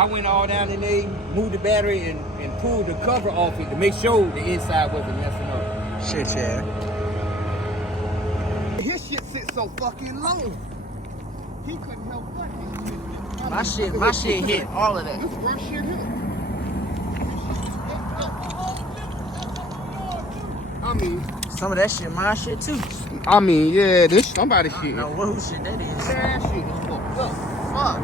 I went all down in there, moved the battery, and pulled the cover off it to make sure the inside wasn't messing up. Shit, yeah. His shit sits so fucking low. He couldn't help but hit. My shit hit all of that. This front shit hit. I mean, some of that shit, my shit too. I mean, yeah, this somebody's shit. No, whose shit that is? That shit is fucked up. Fuck.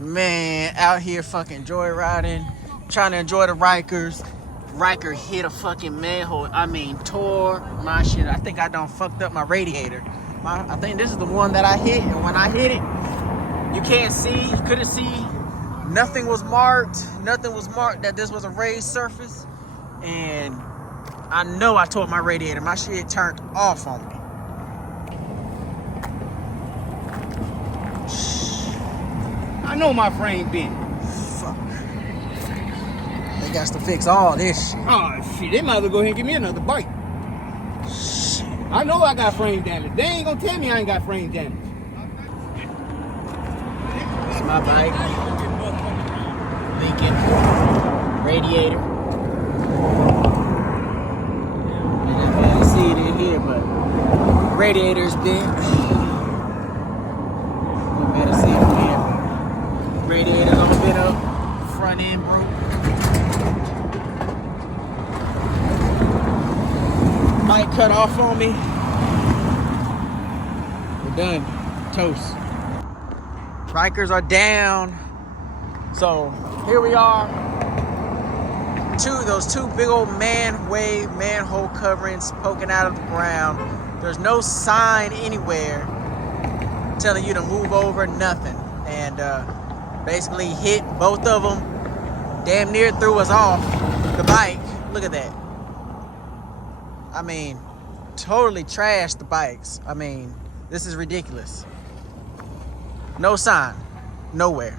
Man, out here fucking joyriding, trying to enjoy the Rykers. Ryker hit a fucking manhole. I mean, tore my shit. I think I done fucked up my radiator. I think this is the one that I hit, and when I hit it, you can't see, you couldn't see. Nothing was marked. Nothing was marked that this was a raised surface. And I know I tore my radiator. My shit turned off on me. I know my frame bent. Fuck. They got to fix all this shit. Oh, shit. They might as well go ahead and give me another bite. Shit. I know I got frame damage. They ain't gonna tell me I ain't got frame damage. It's my bike. Lincoln. Radiator. You can barely see it in here, but radiator's bent. You better see it from here. Radiator's on a bit up. Front end broke. Bike cut off on me. We're done. Toast. Rykers are down. So here we are. Those two big old manhole coverings poking out of the ground. There's no sign anywhere telling you to move over, nothing. And basically hit both of them. Damn near threw us off the bike. Look at that. I mean, totally trashed the bikes. I mean, this is ridiculous. No sign, nowhere.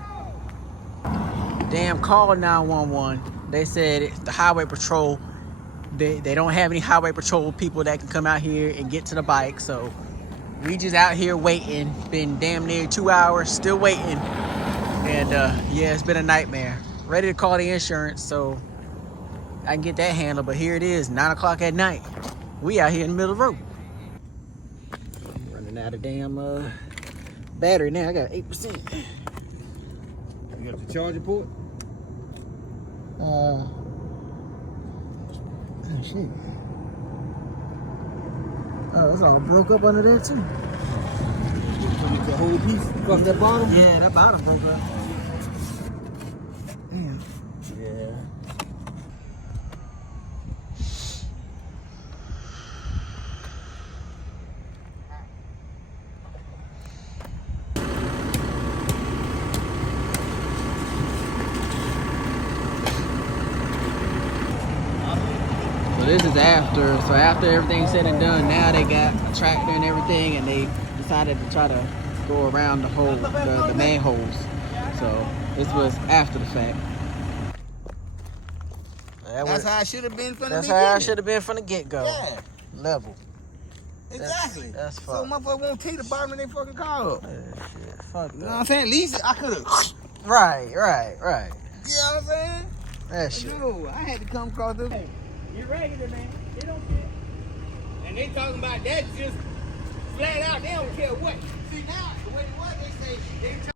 Damn, call 911. They said the highway patrol, they don't have any highway patrol people that can come out here and get to the bike. So we just out here waiting. Been damn near 2 hours, still waiting. And yeah, it's been a nightmare. Ready to call the insurance so I can get that handled, but here it is, 9 o'clock at night. We out here in the middle of the road. I'm running out of damn battery now. I got 8%. You got the charger port? Oh shit. Oh, it's all broke up under there too. The whole piece from that bottom? Yeah, that bottom broke up. Damn. Yeah. So this is after. So after everything's said and done, now they got a tractor and everything, and they decided to try to go around the whole the manholes. So this was after the fact. That's how it should have been from the beginning. That's how it should have been from the get-go. Yeah. Level. Exactly. That's so fucked. motherfucker won't take the bottom of their fucking car up. Shit, fucked You know up. what I'm saying? At least I could have. Right. You know what I'm saying? That shit. No, I had to come across this. You're regular, man. They don't care. And they talking about that just flat out. They don't care what. See, now, the way it was, they say they